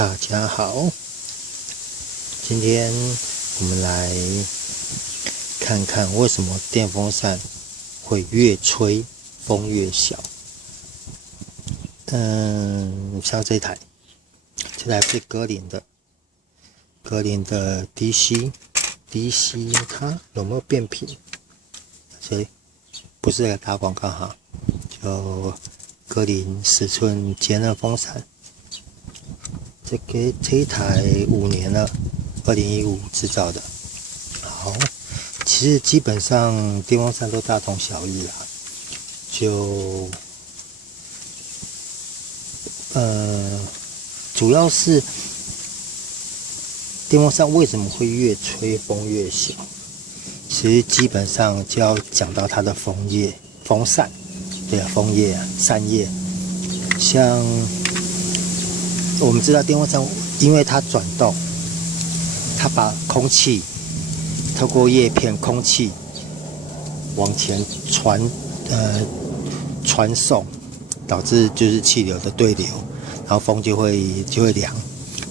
大家好，今天我们来看看为什么电风扇会越吹风越小。像这台是格林的 DC， 它有没有变频？所以不是在打广告哈，就格林10寸节能风扇。这一台5年了，2015制造的。好，其实基本上电风扇都大同小异啦，主要是电风扇为什么会越吹风越小？其实基本上就要讲到它的风扇，对啊，扇叶，像我们知道电风扇，因为它转动，它把空气透过叶片空气往前传送，导致就是气流的对流，然后风就会凉。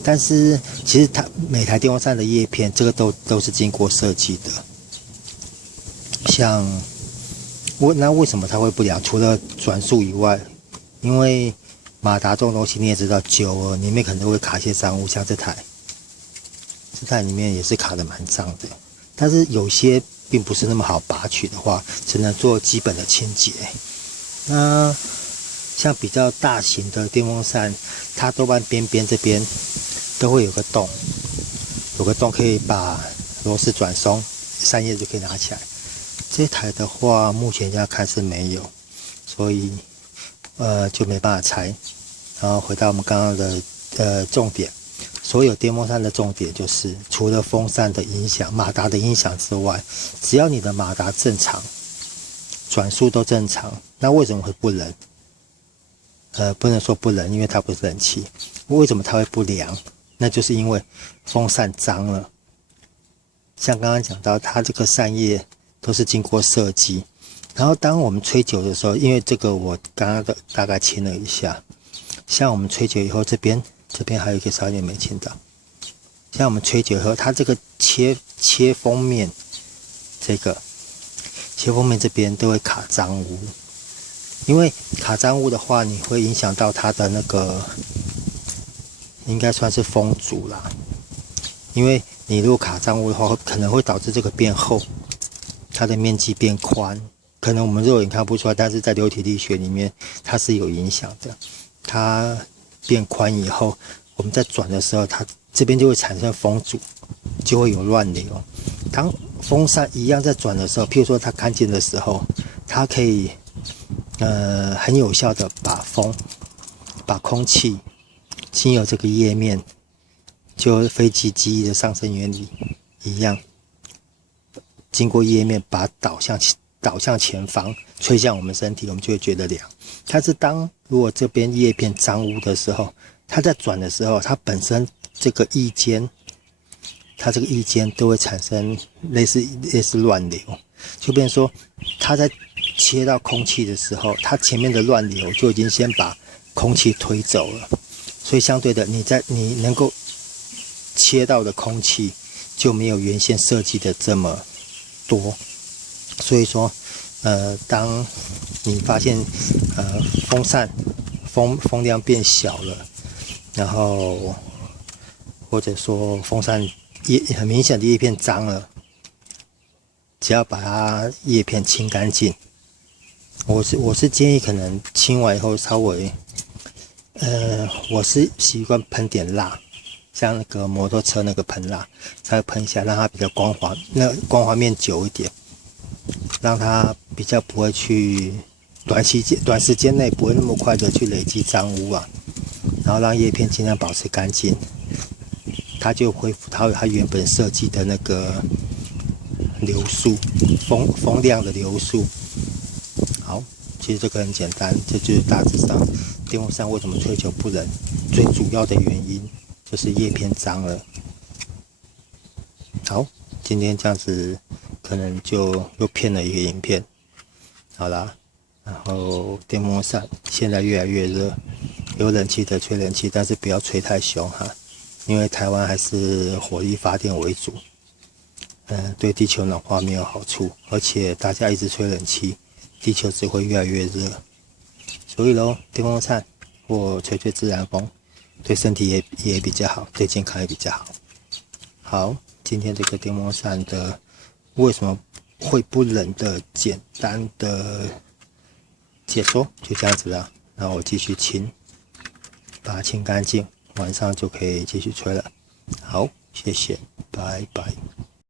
但是其实它每台电风扇的叶片，这个都是经过设计的。像那为什么它会不良？除了转速以外，因为马达这种东西你也知道，久了里面可能会卡一些脏物，像这台里面也是卡得蛮脏的。但是有些并不是那么好拔取的话，只能做基本的清洁。那像比较大型的电风扇，它多半边这边都会有个洞，可以把螺丝转松，扇叶就可以拿起来。这台的话，目前要看是没有，所以就没办法拆。然后回到我们刚刚的重点，所有电风扇的重点就是除了风扇的影响、马达的影响之外，只要你的马达正常，转速都正常，那为什么会不冷？不能说不冷，因为它不是冷气。为什么它会不凉？那就是因为风扇脏了。像刚刚讲到，它这个扇叶都是经过设计，然后当我们吹久的时候，因为这个我刚刚大概清了一下，像我们吹久以后，这边还有一个少一点没清到。像我们吹久以后，它这个切封面，切封面这边都会卡脏污，因为卡脏污的话，你会影响到它的那个，应该算是风阻啦。因为你如果卡脏污的话，可能会导致这个变厚，它的面积变宽，可能我们肉眼看不出来，但是在流体力学里面它是有影响的。它变宽以后，我们在转的时候，它这边就会产生风阻，就会有乱流。当风扇一样在转的时候，譬如说它干净的时候，它可以很有效的把空气经由这个叶面，就飞机机翼的上升原理一样，经过叶面把它导向前方，吹向我们身体，我们就会觉得凉。但是如果这边叶片脏污的时候，它在转的时候，它本身这个翼尖都会产生类似乱流，就变成说它在切到空气的时候，它前面的乱流就已经先把空气推走了，所以相对的你能够切到的空气就没有原先设计的这么多。所以说当你发现风扇风量变小了，然后或者说风扇很明显的叶片脏了，只要把它叶片清干净。我是建议可能清完以后稍微我是习惯喷点蜡，像那个摩托车那个喷蜡，稍微喷一下，让它比较光滑，那光滑面久一点，让它比较不会去短时间内不会那么快的去累积脏污啊，然后让叶片尽量保持干净，它就恢复它原本设计的那个流速，风量的流速。好，其实这个很简单，这就是大致上电风扇为什么吹久不冷，最主要的原因就是叶片脏了。好，今天这样子可能就又骗了一个影片。好啦，然后电风扇现在越来越热，有冷气的吹冷气，但是不要吹太凶哈，因为台湾还是火力发电为主，对地球暖化没有好处，而且大家一直吹冷气，地球只会越来越热。所以咯，电风扇或吹吹自然风，对身体也比较好，对健康也比较好。好，今天这个电风扇的为什么会不冷的简单的解说就这样子了。那我继续清，把它清干净，晚上就可以继续吹了。好，谢谢，拜拜。